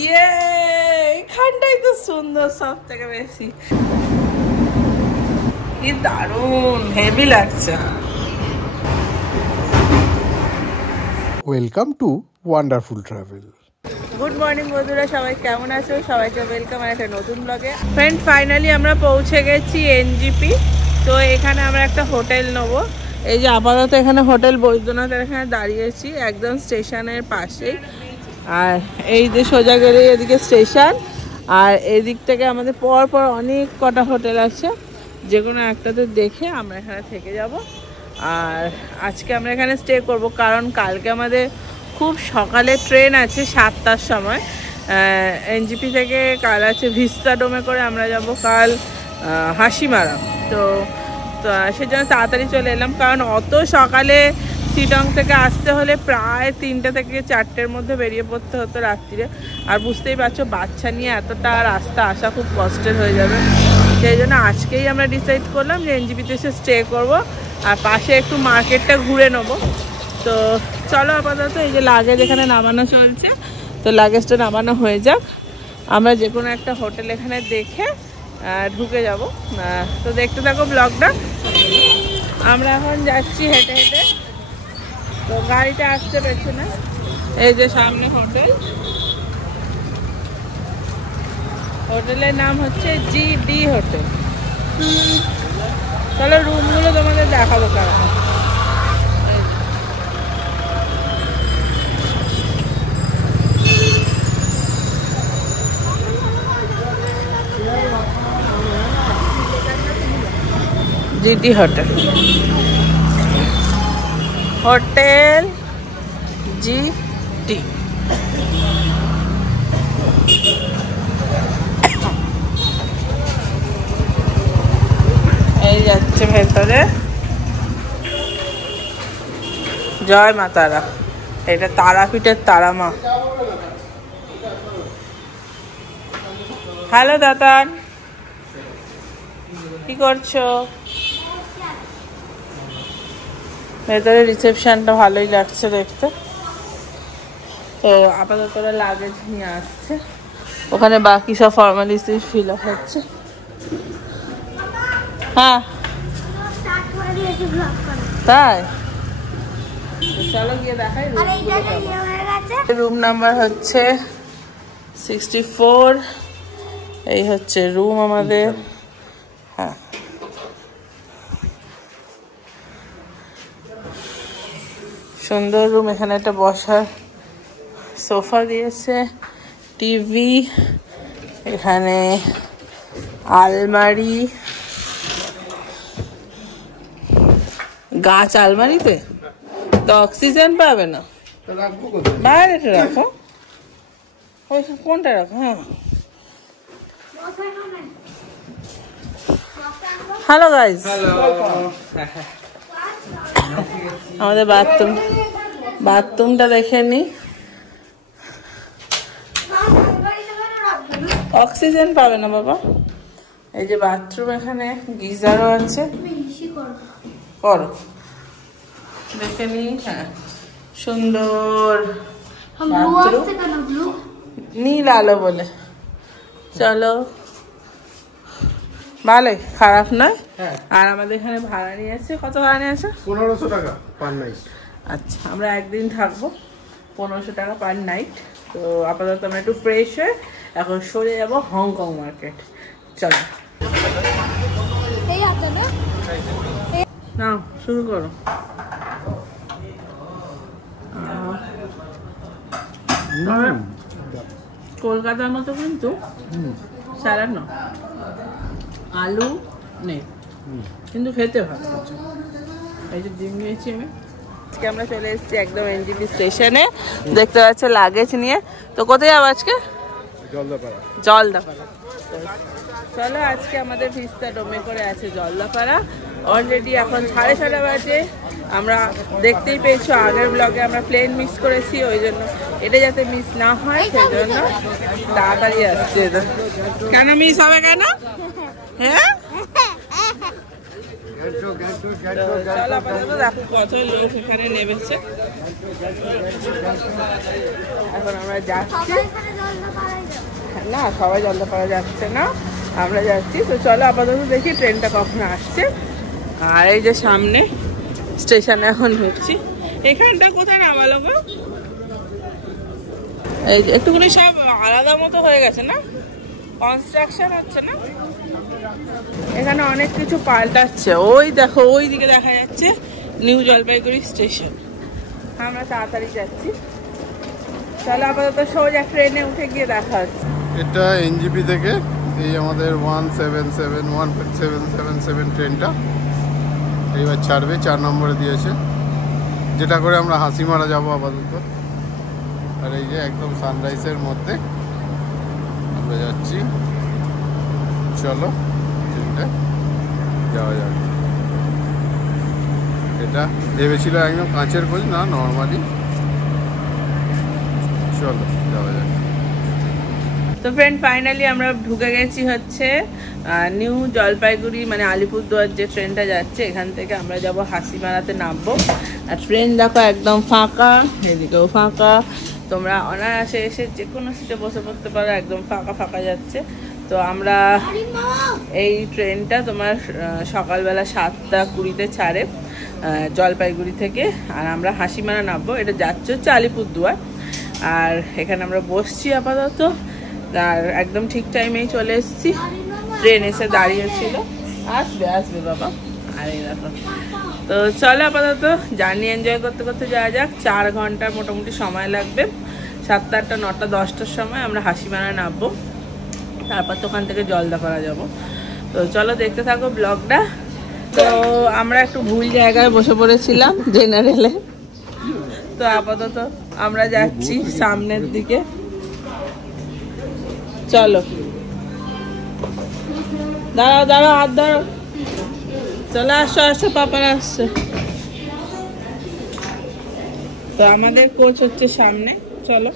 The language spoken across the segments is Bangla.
ইয়ে, এখানটাই তো সুন্দর সব থেকে বেশি। কি দারুণ, হেভি লাগছে। Welcome to wonderful travel. Good morning বন্ধুরা, সবাই কেমন আছো? সবাইকে ওয়েলকাম আর একটা নতুন ব্লগে। ফ্রেন্ড, ফাইনালি আমরা পৌঁছে গেছি এনজিপি। তো এখানে আমরা একটা হোটেল নেবো। এই যে আপাতত এখানে হোটেল বৈদ্যনাথের এখানে দাঁড়িয়েছি, একদম স্টেশনের পাশেই। আর এই যে সোজা গেলে এদিকে স্টেশন, আর এদিক থেকে আমাদের পর পর অনেক কটা হোটেল আছে, যে কোনো একটাতে দেখে আমরা এখানে থেকে যাব। আর আজকে আমরা এখানে স্টে করব, কারণ কালকে আমাদের খুব সকালে ট্রেন আছে 7টার সময় এনজিপি থেকে। কাল আছে ভিস্তাডোমে করে আমরা যাব কাল হাসিমারা। তো সেজন্য তাড়াতাড়ি চলে এলাম, কারণ অত সকালে শিলং থেকে আসতে হলে প্রায় 3টা থেকে 4টের মধ্যে বেরিয়ে পড়তে হতো রাত্রিরে। আর বুঝতেই পারছো, বাচ্চা নিয়ে এতটা রাস্তা আসা খুব কষ্টের হয়ে যাবে। সেই জন্য আজকেই আমরা ডিসাইড করলাম যে এনজিপিতে এসে স্টে করব, আর পাশে একটু মার্কেটটা ঘুরে নেবো। তো চলো আপাতত এই যে লাগেজ এখানে নামানো চলছে, তো লাগেজটা নামানো হয়ে যাক, আমরা যে কোনো একটা হোটেল এখানে দেখে ঢুকে যাব। তো দেখতে থাকো ব্লগটা। আমরা এখন যাচ্ছি হেঁটে হেঁটে, তো গাড়িটা আসতে পেছনে। এই যে সামনে হোটেল, হোটেলের নাম হচ্ছে জিডি হোটেল। চলো রুমগুলো তোমাদের দেখাবো কেমন। GD hotel, hotel GD. এই যাচ্ছে ভেতরে। জয় মা তারা, এটা তারাপীঠের তারা মা। হ্যালো দাদান, কি করছো? ভেতরে রিসেপশনটা ভালোই লাগছে দেখতে। তো আপাতত ওরা লাগেজ নিয়ে আসছে, ওখানে বাকি সব ফর্মালিটি ফিল আপ হচ্ছে। হ্যাঁ তাই, চলো গিয়ে দেখাই। রুম নাম্বার হচ্ছে 64। এই হচ্ছে রুম আমাদের। হ্যাঁ, সুন্দর রুম। এখানে একটা বসার সোফা দিয়েছে, টিভি, এখানে আলমারি, গাছ আলমারিতে তো অক্সিজেন পাবে না, বাইরে রাখো। ওই কোনটা রাখো? হ্যাঁ, হ্যালো গাইস, আমাদের বাথরুমটা দেখে নি। অক্সিজেন পাবে না বাবা। এই যে বাথরুম, এখানে গিজারও আছে, করো দেখে নি। হ্যাঁ, সুন্দর নীল আলো বলে। চলো, ভালোই, খারাপ নয়। আর আমাদের এখানে ভাড়া নিয়েছে, কত ভাড়া নিয়েছে? 1500 টাকা পার নাইট। আচ্ছা, আমরা একদিন থাকবো, 1500 টাকা পার নাইট। তো আপাতত আমরা একটু ফ্রেশ হয়ে এখন সরে যাবো হংকং মার্কেট। চলো নাও, শুরু করো। কলকাতার মতো কিন্তু স্যালাড না, আলু নেই, কিন্তু খেতে ভালো। এই যে ডিম নিয়েছি আমি। আজকে আমরা চলে এসেছি একদম এনজিপি স্টেশনে, দেখতে পাচ্ছ লাগেজ নিয়ে। তো কোথায় যাবো আজকে? জলদাপাড়া। চলো, আজকে আমাদের ভিস্তাডোমে করে আছে জলদাপাড়া। অলরেডি এখন 6:30 বাজে। আমরা দেখতেই পেয়েছো আগের ব্লগে আমরা প্লেন মিস করেছি, ওই জন্য এটা যাতে মিস না হয় সেই জন্য তাড়াতাড়ি আসছে। কেন মিস হবে কেন? হ্যাঁ, চলো আপাতত দেখো কত লোক এখানে নেমেছে। এখন আমরা যাচ্ছি। না, সবাই জলদাপাড়া যাচ্ছে না, আমরা যাচ্ছি। তো চলো আপাতত দেখি ট্রেনটা কখন আসছে। আর এই যে সামনে স্টেশনে এখন ঢুকছি। এখানটা কোথায় নামালো গো? এই যে একটুখানি সব আলাদা মতো হয়ে গেছে না, কনস্ট্রাকশন হচ্ছে না, এখানে অনেক কিছু পাল্টাচ্ছে। ওই দেখো ওই দিকে দেখা যাচ্ছে নিউ জলপাইগুড়ি স্টেশন। আমরা তাড়াতাড়ি যাচ্ছি। তাহলে আপাতত সোজা ট্রেনে উঠে গিয়ে দেখা হচ্ছে। এটা এনজিপি থেকে এই আমাদের 1777 ট্রেনটা এইবার ছাড়বে, 4 নম্বরে দিয়েছে, যেটা করে আমরা হাসিমারা যাবো আপাতত। আর এই যে একদম সানরাইজের মধ্যে আমরা যাচ্ছি। চলো ট্রেনটা যাওয়া যাক। এটা ভেবেছিল একদম কাঁচের কোচ, না নর্মালি। চলো যাওয়া যাক। তো ফ্রেন্ড ফাইনালি আমরা ঢুকে গেছি হচ্ছে নিউ জলপাইগুড়ি, মানে আলিপুরদুয়ার যে ট্রেনটা যাচ্ছে এখান থেকে আমরা যাব হাসিমারাতে নামবো। আর ট্রেন দেখো একদম ফাঁকা, এদিকেও ফাঁকা, তোমরা অনায়াসে এসে যে কোনো সিটে বসে পড়তে পারো, একদম ফাঁকা ফাঁকা যাচ্ছে। তো আমরা এই ট্রেনটা তোমার সকালবেলা 7:20 ছাড়ে জলপাইগুড়ি থেকে, আর আমরা হাসিমারা নামবো। এটা যাচ্ছে হচ্ছে আলিপুরদুয়ার। আর এখানে আমরা বসছি আপাতত, আর একদম ঠিক টাইমেই চলে এসেছি। ট্রেন এসে দাঁড়িয়েছিল, আসবে আসবে বাবা। আর এই দেখো, তো চলো আপাতত জার্নি এনজয় করতে করতে যাওয়া যাক। 4 ঘন্টার মোটামুটি সময় লাগবে। 7টা, 8টা, 9টা, 10টার সময় আমরা হাসিমারা নামবো, তারপর তো ওখান থেকে জলদাপাড়া যাব। তো চলো দেখতে থাকো ব্লগটা। তো আমরা একটু ভুল জায়গায় বসে পড়েছিলাম জেনারেলে, তো আপাতত আমরা যাচ্ছি সামনের দিকে। চলো দাঁড়াও দাঁড়াও, হাত ধরো, চলো আসো আসো, পাপারা আসছে। তো আমাদের কোচ হচ্ছে সামনে, চলো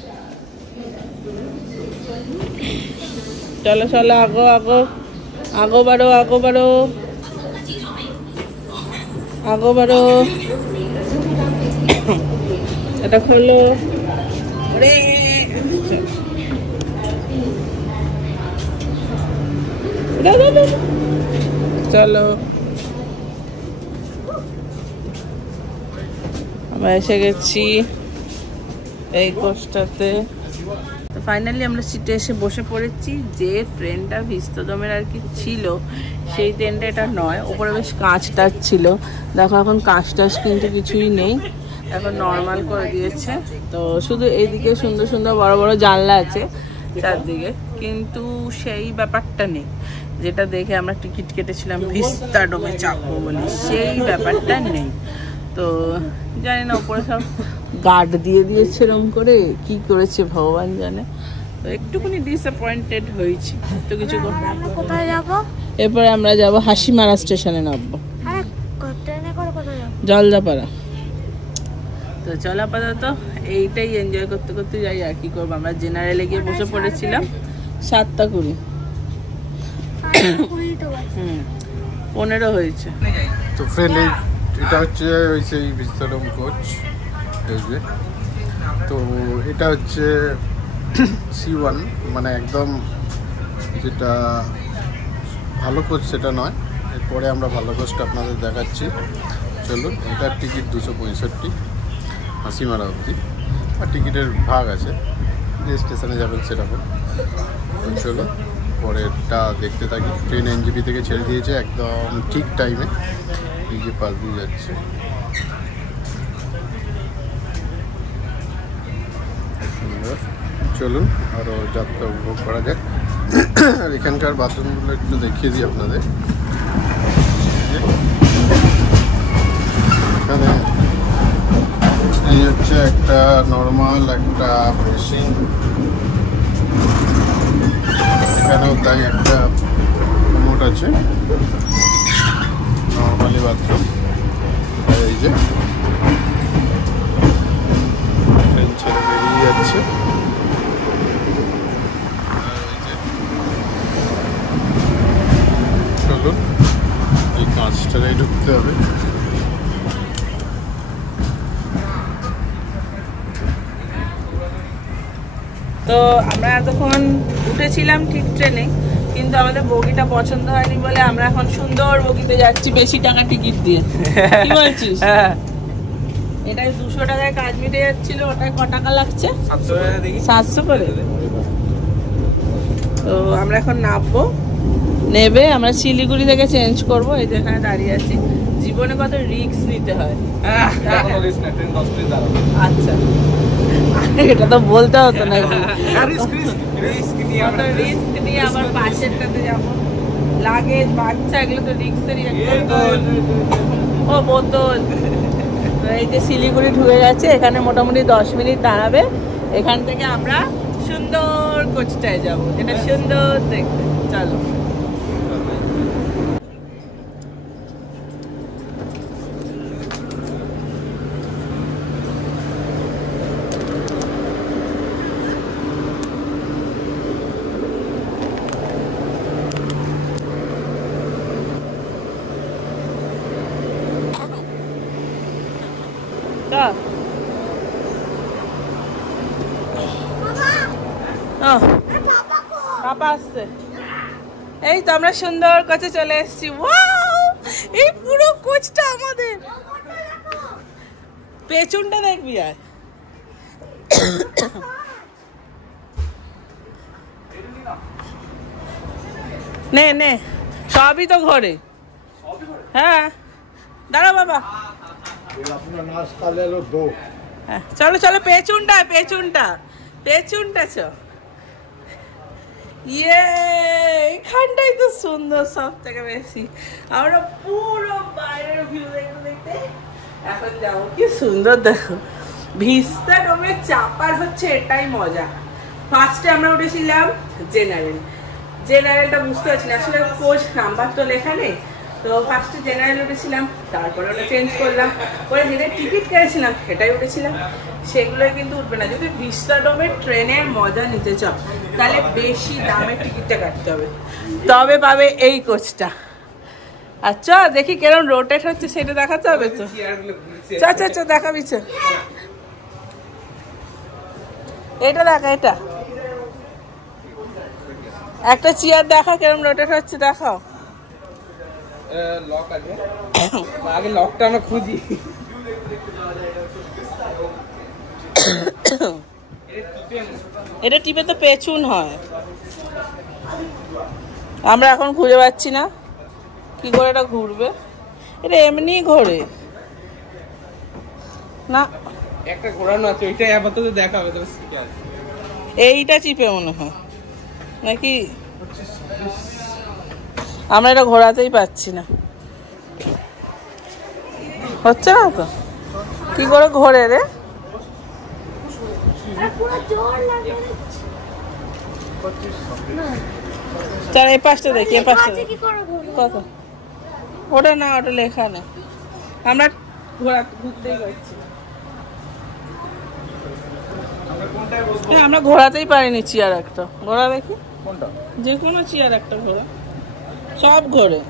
চলো চলো, আগো আগো, আগো বাড়ো, আগো বাড়ো, আগো বাড়ো। এটা খোলো, চলো আমরা এসে গেছি এই কোচটাতে। তো ফাইনালি আমরা সিটে এসে বসে পড়েছি। যে ট্রেনটা ভিস্তদমের আর কি ছিল সেই ট্রেনটা এটা নয়। ওপরে বেশ কাঁচ টাচ ছিল, দেখো এখন কাঁচ টাচ কিন্তু কিছুই নেই, এখন নর্মাল করে দিয়েছে। তো শুধু এইদিকে সুন্দর সুন্দর বড় বড় জানলা আছে চারদিকে, কিন্তু সেই ব্যাপারটা নেই যেটা দেখে আমরা টিকিট কেটেছিলাম ভিস্তাডোমে চাপবো বলে, সেই ব্যাপারটা নেই। তো জানি না উপরে সব গার্ড দিয়ে দিয়েছে এরকম করে, কি করেছে ভগবান জানে। তো একটুখানি ডিসঅ্যাপয়েন্টেড হয়েছি, তো কিছু কোথায় যাব? এরপরে আমরা যাব হাসিমারা স্টেশনে নামবো, জলদাপাড়া। তো চল আপাতত এইটাই এনজয় করতে করতে যাই, আর কি করবো। আমরা জেনারেলে গিয়ে বসে পড়েছিলাম 7:20। 15 হয়েছে। তো ফ্রেন্ড এটা হচ্ছে ওই সেই ভিস্তাডোম কোচ, এই যে। তো এটা হচ্ছে C1, মানে একদম যেটা ভালো কোচ সেটা নয়। এরপরে আমরা ভালো কোচটা আপনাদের দেখাচ্ছি। চলুন, এটার টিকিট 265 হাসিমারা অবধি, আর টিকিটের ভাগ আছে, যে স্টেশনে যাবেন সেরকম। তো চলো পরেরটা দেখতে থাকি। ট্রেন এনজিপি থেকে ছেড়ে দিয়েছে একদম ঠিক টাইমে, এই যে পাশ দিয়ে যাচ্ছে। সুন্দর, চলুন আরও যাত্রা উপভোগ করা যাক। আর এখানকার বাথরুমগুলো একটু দেখিয়ে দিই আপনাদের। এখানে এই হচ্ছে একটা নর্মাল একটা বেসিন, এখানেও তাই একটা কমোড আছে, নর্মালি বাথরুম। আর এই যে ট্রেন ছেড়ে বেরিয়ে যাচ্ছে, চলুন এই কাঁচটায় ঢুকতে হবে। তো আমরা এতক্ষণ উঠেছিলাম ঠিক ট্রেনে, কিন্তু আমাদের বগিটা পছন্দ হয়নি বলে আমরা এখন সুন্দর বগিতে যাচ্ছি বেশি টাকা টিকিট দিয়ে। কি বলছিস? এটাই 200 টাকায় কাজ মিটে যাচ্ছিল, ওটাই ক টাকা লাগছে? 700 করে। তো আমরা এখন নামবো, নেবে আমরা শিলিগুড়ি থেকে চেঞ্জ করবো। এই যে এখানে দাঁড়িয়ে আছি, জীবনে কত রিস্ক নিতে হয়। আচ্ছা, এটা তো বলতে হতো না। রিস্ক নিয়ে আবার পাশেরটাতে যাবো, লাগেজ বাচ্চা এগুলো তো রিস্কেরই একটা। ও বোতল। তো এই যে শিলিগুড়ি ঢুকে গেছে, এখানে মোটামুটি 10 মিনিট দাঁড়াবে। এখান থেকে আমরা সুন্দর কোচটায় যাব, যেটা সুন্দর দেখতে। চলো। পাপা আসছে। এই তো আমরা সুন্দর কোচে চলে এসেছি। ওয়াও, এই পুরো কোচটা আমাদের। পেছনটা দেখবি আর নে নে, সবই তো ঘরে। হ্যাঁ দাঁড়া বাবা, চলো চলো পেছনটা পেছনটা পেছনটা চ। ইয়ে, এখানটাই তো সুন্দর সব থেকে বেশি। আমরা পুরো বাইরের ভিউ দেখতে দেখতে এখন যাবো। কি সুন্দর দেখো, ভিস্তা ডোমে চাপার হচ্ছে এটাই মজা। ফার্স্টে আমরা উঠেছিলাম জেনারেল। জেনারেলটা বুঝতে পারছি না, আসলে কোচ নাম্বার তো লেখা নেই। তো ফার্স্টে জেনারেল উঠেছিলাম, তারপরে ওটা চেঞ্জ করলাম, পরে যেটা টিকিট কেটেছিলাম সেটাই উঠেছিলাম। সেগুলোই কিন্তু উঠবে না। যদি ভিস্তা ডোমের ট্রেনের মজা নিতে চাও তাহলে বেশি দামের টিকিটটা কাটতে হবে, তবে পাবে এই কোচটা। আচ্ছা দেখি কেরম রোটেট হচ্ছে সেটা দেখাতে হবে তো। চা চা চা দেখাবি। এটা দেখা, এটা একটা চেয়ার দেখা কেরম রোটেট হচ্ছে, দেখাও। লক আছে, আগে লকটা আমরা খুঁজি। এটা টিপে তো পেছন হয়, আমরা এখন খুঁজে পাচ্ছি না কি করে এটা ঘুরবে। এটা এমনি ঘোরে না, একটা ঘোরানো আছে, ওইটাই আপাতত দেখাবে। এইটা চিপে মনে হয় নাকি, আমরা এটা ঘোরাতেই পাচ্ছি না। হচ্ছে না তো, কি করে ঘোরে রে? চল এই পাশটা দেখি, এই পাশটা কত। ওটা না, ওটা লেখা নেই, আমরা ঘুরতেই পারছি। আমরা ঘোরাতেই পারিনি চেয়ার একটা। ঘোরা দেখি যে কোনো চেয়ার একটা ঘোরা, সব ঘোরে।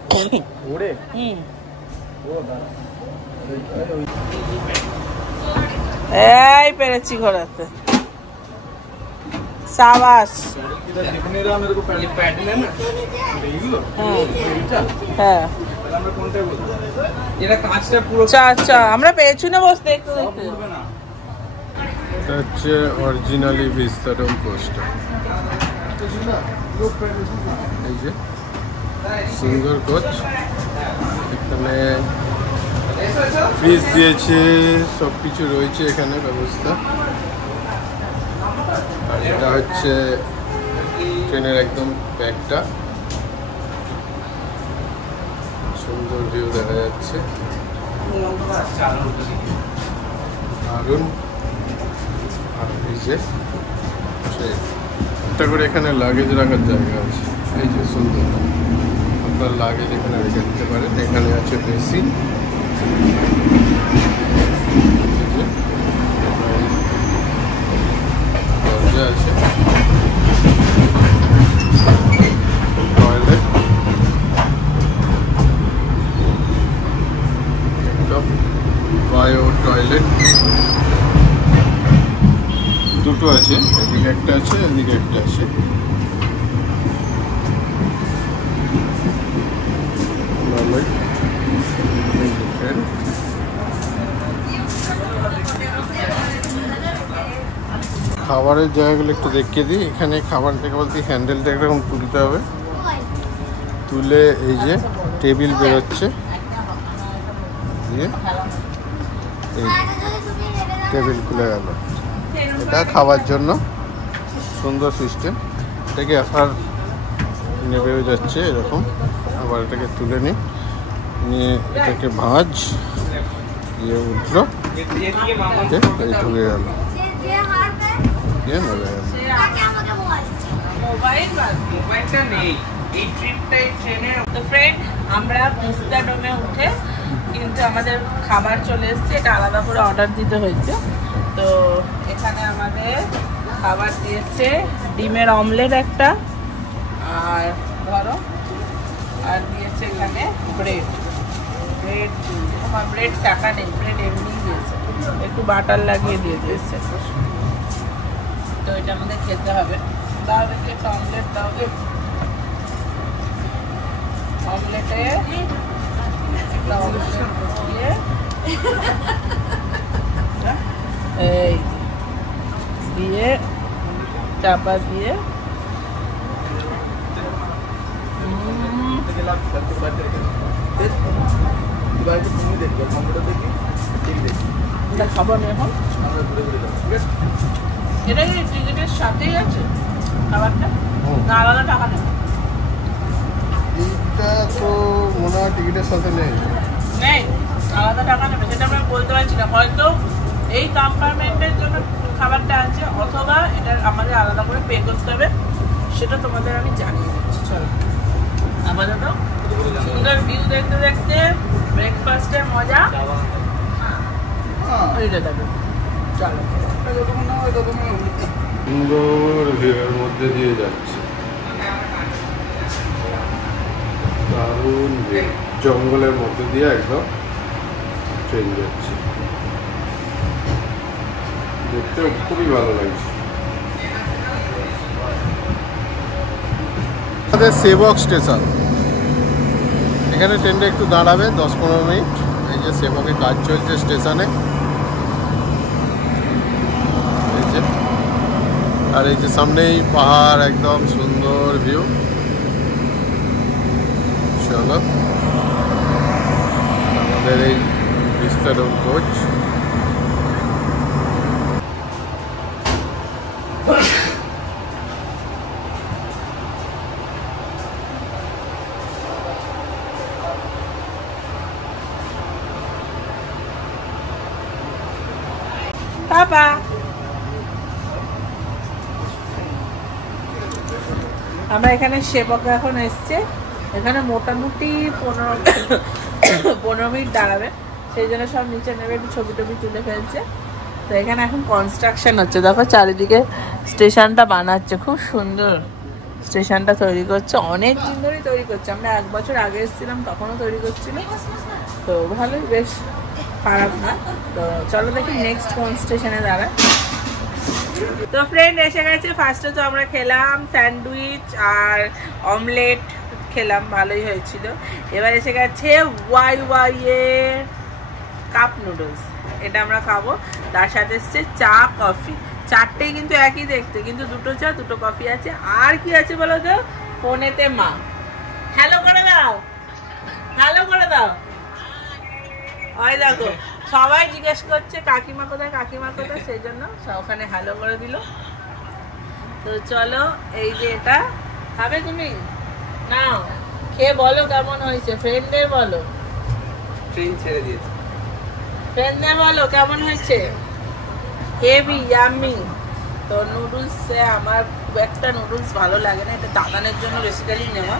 এই পেরেছি ঘোরাতে, সাবাস। হ্যাঁ আমরা পেছনে বসতে একটু দেখতে। এটা হচ্ছে অরিজিনালি ভিস্তা ডোম কোচটা। এই যে সুন্দর কোচ, এখানে ফ্রিজ দিয়েছে, সব কিছু রয়েছে এখানে ব্যবস্থা। আর এটা হচ্ছে ট্রেনের একদম ব্যাগটা, সুন্দর ভিউ দেখা যাচ্ছে, দারুণ। আর এই যে একটা করে এখানে লাগেজ রাখার জায়গা আছে, এই যে সুন্দর। আপনার লাগেজ এখানে রেখে দিতে পারেন। এখানে আছে বেসিন, দরজা আছে, টয়লেট, বায়ো টয়লেট দুটো আছে। এদিকে একটা আছে, এদিকে একটা আছে। ভালোই। খাবারের জায়গাগুলো একটু দেখিয়ে দিই। এখানে খাবার থেকে বলতে হ্যান্ডেলটা এরকম তুলতে হবে, তুলে এই যে টেবিল বেরোচ্ছে, দিয়ে এই টেবিল খুলে গেল। এটা খাবার জন্য সুন্দর সিস্টেম। এটাকে আসার নেবেও যাচ্ছে এরকম, আবার এটাকে তুলে নিয়ে এটাকে ভাঁজ দিয়ে উঠলো, এই ঢুকে গেল, দিয়ে নেবে গেল। তো ফ্রেন্ড, আমরা পিস্তা ডোমে উঠে কিন্তু আমাদের খাবার চলে এসছে। এটা আলাদা করে অর্ডার দিতে হয়েছে। তো এখানে আমাদের খাবার দিয়েছে ডিমের অমলেট একটা, আর ধরো আর দিয়েছে এখানে ব্রেড। আমার ব্রেড শাখা নেই, ব্রেড এমনি দিয়েছে, একটু বাটার লাগিয়ে দিয়ে দিয়েছে। তো এটা আমাদের খেতে হবে। দাও দেখি একটা অমলেট দাও। অমলেটে একটা অমলেট দিয়ে এই দিয়ে চাপা দিয়ে খাবো না এখন। এটা কি টিকিটের সাথেই আছে খাবারটা, না আলাদা টাকা নেবে? এইটা তো মনে হয় টিকিটের সাথে নেই, আলাদা টাকা নেবে, সেটা আমরা বলতে পারছি না। হয়তো এই কম্পার্টমেন্টের জন্য খাবারটা আছে, অথবা এটা আমাদের আলাদা করে পে করতে হবে, সেটা তোমাদের আমি জানিয়ে দিচ্ছি। চলো, আপাতত সুন্দর ভিউ দেখতে দেখতে ব্রেকফাস্টের মজা এইটা দেবে। চলো, সুন্দর ভিউয়ের মধ্যে দিয়ে যাচ্ছে, দারুণ ভিউ, জঙ্গলের মধ্যে দিয়ে একদম ট্রেন যাচ্ছে, দেখতে খুবই ভালো লাগছে। আমাদের সেবক স্টেশন, এখানে ট্রেনটা একটু দাঁড়াবে 10-15 মিনিট। এই যে সেবকের কাজ চলছে স্টেশনে, এই যে, আর এই যে সামনেই পাহাড়, একদম সুন্দর ভিউ। চলো, আমাদের এই বিস্তারক কোচ। পাপা, আমরা এখানে সেবক এখন এসছে। এখানে মোটামুটি 15 মিনিট দাঁড়াবে, সেই জন্য সব নিচে নেবে, একটু ছবি টবি তুলে ফেলছে। তো এখানে এখন কনস্ট্রাকশন হচ্ছে, দেখো চারিদিকে স্টেশনটা বানাচ্ছে, খুব সুন্দর স্টেশনটা তৈরি করছে, অনেক দিন ধরেই তৈরি করছে। আমরা 1 বছর আগে এসেছিলাম, তখনও তৈরি করছিল। তো ভালোই, বেশ খারাপ না। তো চলো দেখি নেক্সট কোন স্টেশনে দাঁড়ায়। তো ফ্রেন্ড এসে গেছে। ফার্স্টে তো আমরা খেলাম স্যান্ডউইচ আর অমলেট খেলাম, ভালোই হয়েছিল। এবার এসে গেছে ওয়াই এর কাপ নুডলস, এটা আমরা খাবো। তার সাথে এসছে চা কফি, চারটেই কিন্তু একই দেখতে, কিন্তু 2টো চা 2টো কফি আছে। আর কি আছে বলো তো? ফোনেতে মা। হ্যালো করে দাও, হ্যালো করে দাও। ওই দেখো সবাই জিজ্ঞেস করছে কাকিমা কোথায়, কাকিমা কোথায়, সেই জন্য ওখানে হ্যালো করে দিল। তো চলো, এই যে এটা খাবে তুমি, নাও খেয়ে বলো কেমন হয়েছে। ফ্রেন্ডদের বলো, ট্রেন ছেড়ে দিয়েছে, ফ্রেন্ডদের বলো কেমন হয়েছে। Heavy yummy. তো নুডলসে আমার খুব একটা নুডলস ভালো লাগে না, এটা তাতানের জন্য বেসিক্যালি নেওয়া,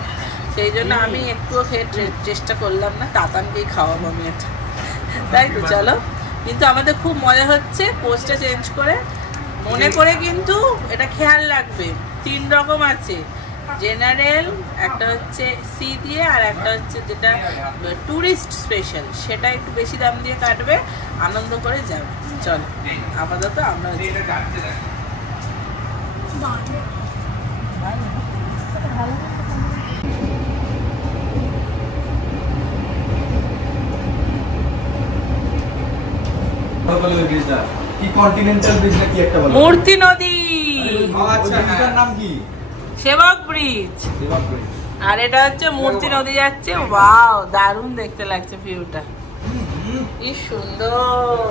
সেই জন্য আমি একটুও খেয়ে চেষ্টা করলাম না, তাতানকেই খাওয়াবো আমি এটা, তাই তো। চলো, কিন্তু আমাদের খুব মজা হচ্ছে কোচটা চেঞ্জ করে, মনে করে কিন্তু এটা খেয়াল রাখবে 3 রকম আছে, জেনারেল, একটা হচ্ছে সি দিয়ে, আর একটা হচ্ছে যেটা ট্যুরিস্ট স্পেশাল, সেটা একটু বেশি দাম দিয়ে কাটবে, আনন্দ করে যাবে। চলো, আপাতত আমরা মূর্তি নদী, আচ্ছা হ্যাঁ। নাম কি? সেবক ব্রিজ। আর এটা হচ্ছে মূর্তি নদী যাচ্ছে। ওয়াও, দারুণ দেখতে লাগছে ভিউটা, কি সুন্দর।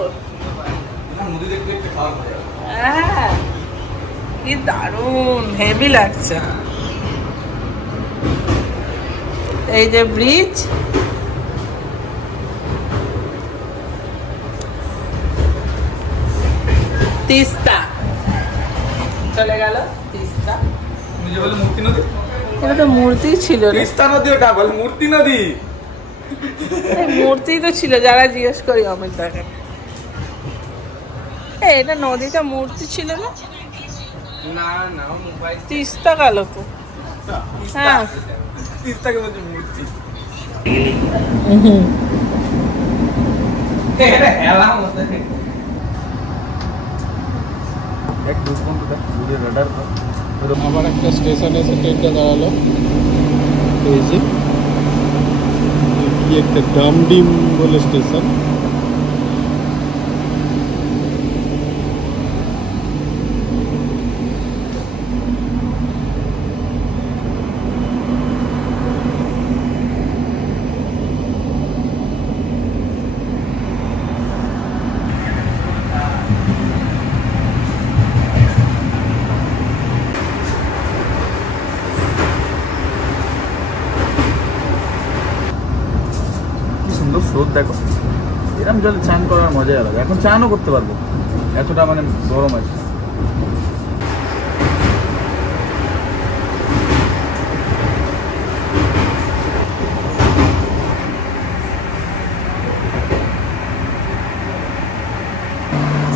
নদী দেখতে দেখতে খাওয়া হয়ে যাবে। হ্যাঁ, কি দারুণ, হেভি লাগছে। এই যে ব্রিজ, তিস্তা চলে গেল, তিস্তা। নিজে বলে মূর্তি নদী, এটা তো মূর্তি ছিল রে। তিস্তা নদী ওটা বল, মূর্তি নদী। এই মূর্তি তো ছিল, যারা জিজ্ঞেস করি অমিত দাকে। এটা নদীটা মূর্তি ছিল না? না না মোবাইল তিস্তা গেল তো। হ্যাঁ, তিস্তাকে বলছে মূর্তি। হেলা মতো। এক দুর্গন্ধ দেখ, দূরে রাডার কর। আবার একটা স্টেশনে এসে ট্রেনটা দাঁড়ালো। এই যে কি একটা ডামডিম বলে স্টেশন। সুন্দর স্রোত দেখো, এরকম জলে চান করার মজাই আলাদা। এখন চানও করতে পারবো, এতটা মানে গরম আছে।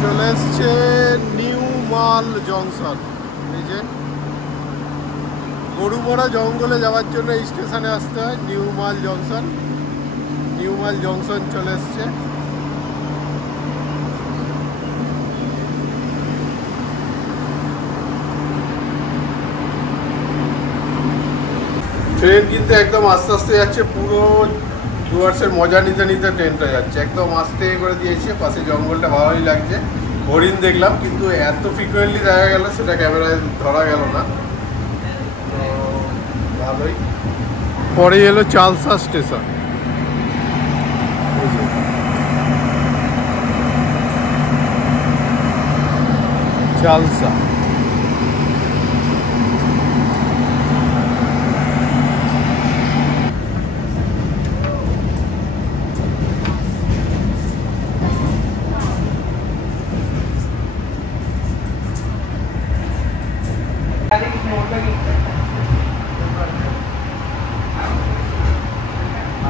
চলে এসছে নিউ মাল জংশন। এই যে গরুমরা জঙ্গলে যাওয়ার জন্য এই স্টেশনে আসতে হয়, নিউ মাল জংশন। নিউ মাল জংশন চলে এসছে। ট্রেন কিন্তু একদম আস্তে আস্তে যাচ্ছে, পুরো ডুয়ার্সের মজা নিতে নিতে ট্রেনটা যাচ্ছে। একদম আস্তে করে দিয়েছে, পাশে জঙ্গলটা ভালোই লাগছে। হরিণ দেখলাম, কিন্তু এত ফ্রিকুয়েন্টলি দেখা গেল সেটা ক্যামেরায় ধরা গেল না, তো ভালোই। পরে এলো চালসা স্টেশন। চালসা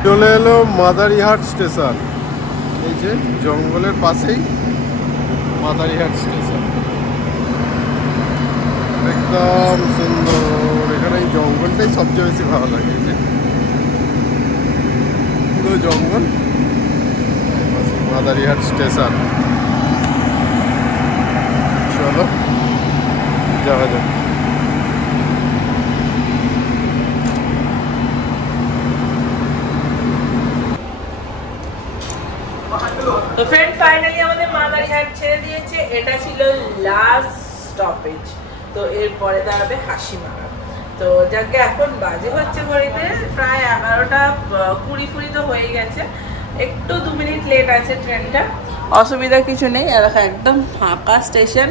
চলে এলো মাদারিহাট স্টেশন। এই যে জঙ্গলের পাশেই মাদারিহাট স্টেশন, একদম সুন্দর। এখানে এই জঙ্গলটাই সবচেয়ে বেশি ভালো লাগে, এই যে পুরো জঙ্গল, মাদারিহাট স্টেশন। চলো যাওয়া যাক। তো ফ্রেন্ড, ফাইনালি আমাদের মাদারিহাট ছেড়ে দিয়েছে। এটা ছিল লাস্ট স্টপেজ। তো এরপরে দাঁড়াবে হাসিমারা। তো যাকে এখন বাজে হচ্ছে ঘড়িতে প্রায় 11টা 20 তো হয়ে গেছে। একটু 2 মিনিট লেট আছে ট্রেনটা, অসুবিধা কিছু নেই। আর দেখো একদম ফাঁকা স্টেশন,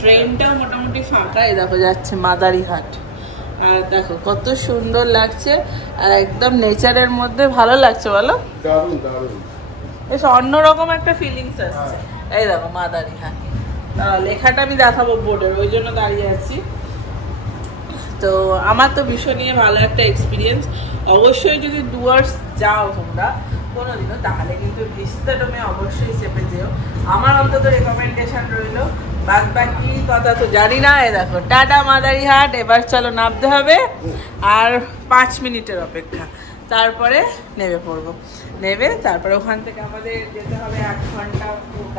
ট্রেনটাও মোটামুটি ফাঁকা। এই দেখো যাচ্ছে মাদারিহাট, আর দেখো কত সুন্দর লাগছে, আর একদম নেচারের মধ্যে ভালো লাগছে, বলো? দারুণ দারুণ, বেশ অন্যরকম একটা ফিলিংস আসছে। এই দেখো মাদারিহাট, লেখাটা আমি দেখাবো বোর্ডের, ওই জন্য দাঁড়িয়ে আছি। তো আমার তো ভীষণই ভালো একটা এক্সপিরিয়েন্স। অবশ্যই যদি ডুয়ার্স যাও তোমরা কোনোদিনও, তাহলে কিন্তু ভিস্তাডোমে অবশ্যই চেপে যেও। আমার অন্তত রেকমেন্ডেশন রইল। বাদ বাকি কথা তো জানি না। এই দেখো টাটা মাদারিহাট। এবার চলো নামতে হবে, আর 5 মিনিটের অপেক্ষা, তারপরে নেমে পড়বো। নেবে তারপরে ওখান থেকে আমাদের যেতে হবে 8 ঘন্টা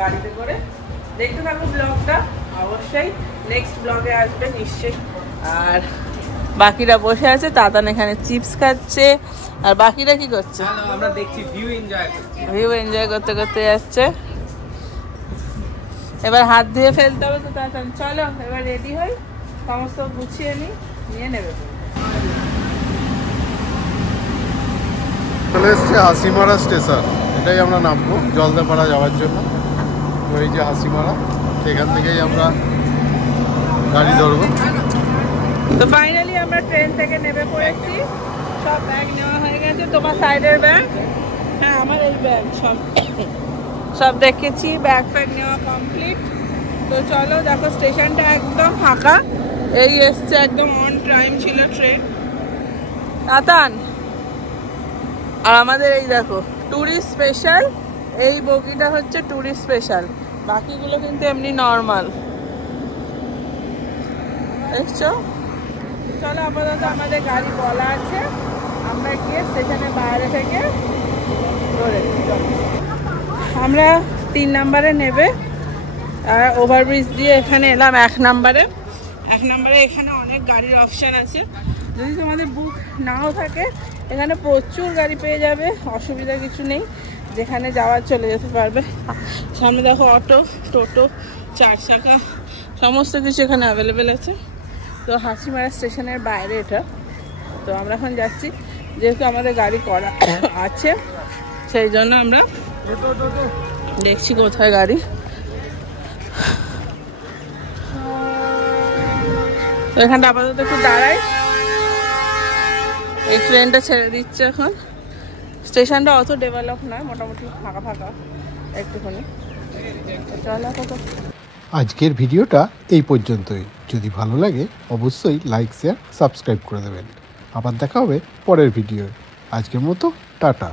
গাড়িতে করে। দেখতে থাকো ব্লগটা, অবশ্যই নেক্সট ব্লগে আসবে নিশ্চয়ই। আর বাকিরা বসে আছে, তাতান এখানে চিপস খাচ্ছে, আর বাকিরা কি করছে? আমরা দেখছি ভিউ এনজয় করছি। ভিউ এনজয় করতে করতে যাচ্ছে। এবার হাত ধুয়ে ফেলতে হবে তো তাড়াতাড়ি। চলো এবার রেডি হই, সমস্ত গুছিয়ে নিয়ে নেবে। চলে এসছে হাসিমারা স্টেশন, এটাই আমরা নামবো জলদাপাড়া যাওয়ার জন্য। তো এই যে হাসিমারা, এখান থেকেই আমরা গাড়ি ধরবো। তো ফাইনালি আমরা ট্রেন থেকে নেমে পড়েছি, সব ব্যাগ নেওয়া হয়ে গেছে। তোমার সাইডের ব্যাগ, হ্যাঁ আমার এই ব্যাগ, সব দেখেছি, ব্যাগ ফ্যাগ নেওয়া কমপ্লিট। তো চলো, দেখো স্টেশনটা একদম ফাঁকা, এই এসছে একদম অন টাইম ছিল ট্রেন। তাতান, আর আমাদের এই দেখো ট্যুরিস্ট স্পেশাল, এই বগিটা হচ্ছে ট্যুরিস্ট স্পেশাল, বাকিগুলো কিন্তু এমনি নর্মাল। দেখছো? চলো আপাতত আমাদের গাড়ি বলা আছে, আমরা গিয়ে স্টেশনের বাইরে থেকে ধরে আমরা 3 নম্বরে নেবে। আর ওভারব্রিজ দিয়ে এখানে এলাম 1 নম্বরে। 1 নম্বরে এখানে অনেক গাড়ির অপশান আছে, যদি তোমাদের বুক নাও থাকে এখানে প্রচুর গাড়ি পেয়ে যাবে, অসুবিধা কিছু নেই, যেখানে যাওয়ার চলে যেতে পারবে। সামনে দেখো অটো, টোটো, 4 চাকা সমস্ত কিছু এখানে অ্যাভেলেবেল আছে। তো হাসিমারা স্টেশনের বাইরে এটা। তো আমরা এখন যাচ্ছি, যেহেতু আমাদের গাড়ি করা আছে সেই জন্য আমরা দেখছি কোথায় গাড়ি। তো এখানটা আপাতত একটু দাঁড়াই, এই ট্রেনটা ছেড়ে দিচ্ছে এখন। স্টেশনটা অত ডেভেলপ নয়, মোটামুটি ফাঁকা ফাঁকা একটুখানি। চলো কত আজকের ভিডিওটা এই পর্যন্তই। যদি ভালো লাগে অবশ্যই লাইক, শেয়ার, সাবস্ক্রাইব করে দেবেন। আবার দেখা হবে পরের ভিডিও। আজকের মতো টাটা।